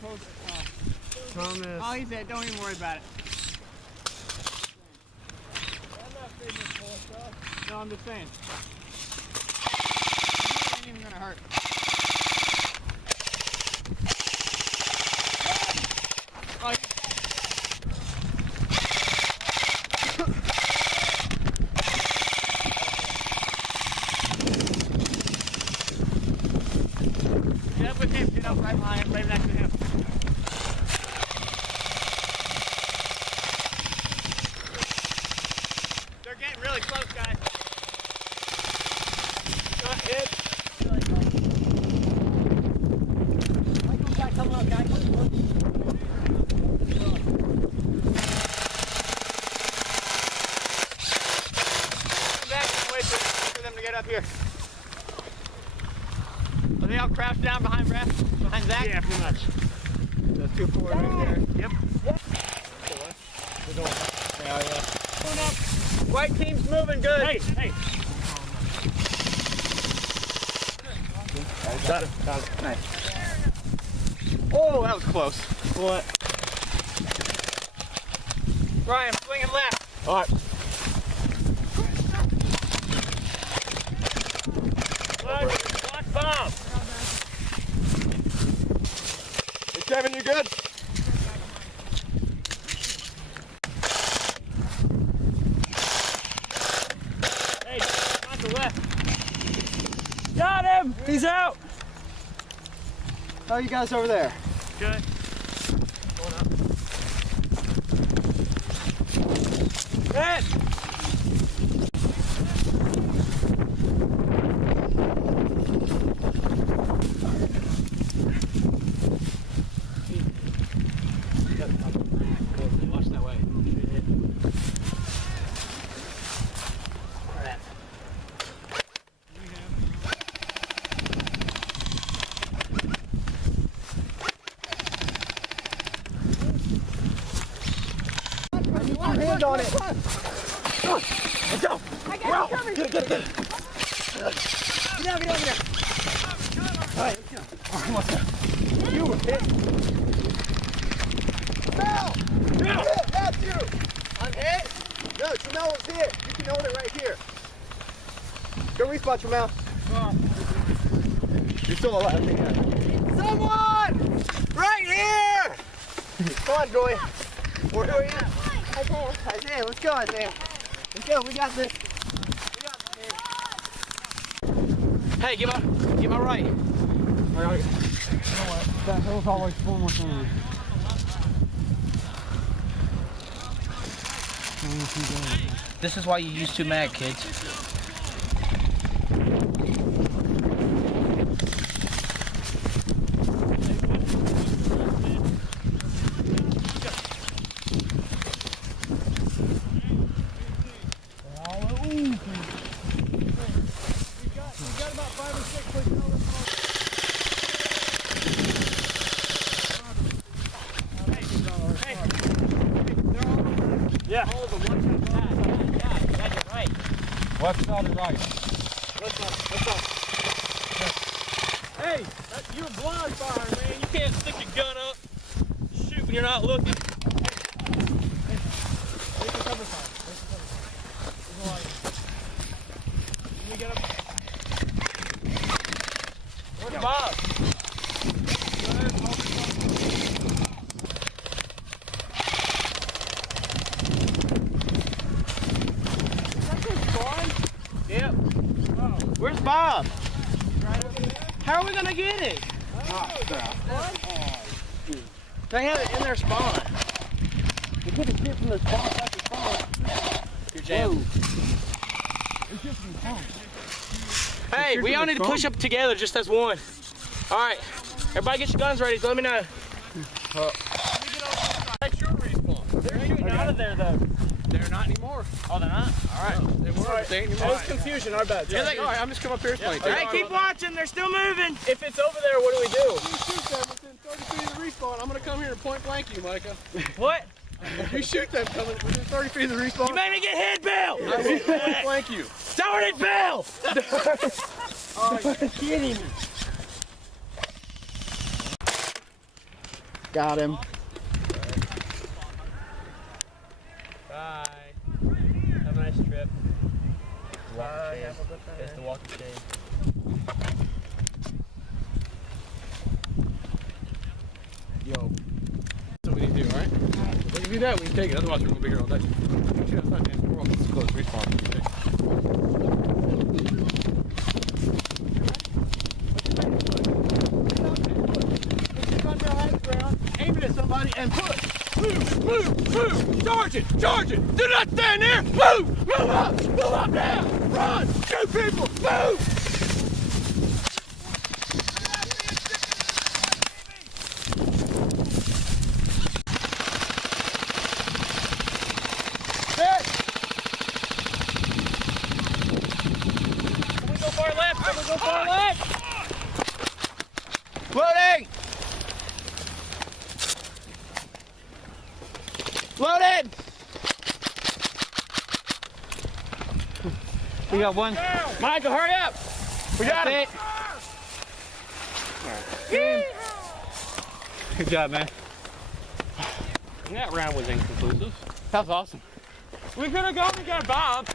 Thomas. Oh, he's dead. Don't even worry about it. No, I'm just saying. It ain't even gonna hurt. Oh, get up with him. Get up right behind him, right next to him. They're getting really close, guys. Go ahead. Michael, guy, come on, guy. Come on. Back and wait for them to get up here. Are they all crouched down behind Brad? Behind Zach? Yeah, pretty much. Those 2 forward right there. Yep. Yeah. Moving up. White team's moving good. Hey, hey. Got it. Nice. Oh, that was close. What? Ryan, swinging left. All right. Watch bomb. Hey, Kevin, you good? Hey, on the left. Got him. He's out. How are you guys over there? Good. Going up. Red. Watch that way. Hand on it. Come on. Let's go. I got it. Get it. Get down there. All right, let's go. Come on. You were hit. Mel! You're hit. That's you. I'm hit? No, Jamel was hit. You can hold it right here. Go respot, Jamel. You're still alive. Someone! Right here! Come on, Joy. Where are you? Isaiah, let's go, Isaiah. Let's go, we got this. Hey, get my right. That hill's always full more time. This is why you use 2 mag, kids. Yeah. All of them, one side. Yeah, you're right. Left side and right. Let's up. Hey, you're blind fire, man. You can't stick your gun up, shoot when you're not looking. Take the cover side. Let me get up. Where's Bob? Yep. Oh. Where's Bob? Right over there. How are we gonna get it? They have it in their spawn. We couldn't get from the spawn back to spawn. Your jam. Hey, we all need to push up together just as one. All right, everybody get your guns ready. So let me know. That's your respawn. They're shooting out of there though. They're not anymore. Oh, they're not? All right. They were. Right. They ain't It anymore. was confusion, our bad. Yeah, all right, I'm just coming up here playing. Hey, keep watching. They're still moving. If it's over there, what do we do? You shoot them within 30 feet of the respawn. I'm going to come here and point blank you, Micah. What? If you shoot them coming within 30 feet of the respawn, You made me get hit, Bill. I will point blank you. Darn it, Bill. Oh, you're kidding me. Got him. Bye. Have a nice trip. Bye. It's the walk of shame. Yo. That's what we need to do, alright? When you do that, we can take it. Otherwise, we're going to be here all day. Actually, that's not damn. We're almost close. Respawn. Okay. Aim it at somebody and push. Move. Charge it. Do not stand there. Move up now. Run. Shoot people. Move. Go far left. Loading. Loaded. We got one. Michael, hurry up. We got it. Good job, man. That round was inconclusive. That was awesome. We could have gone and got Bob.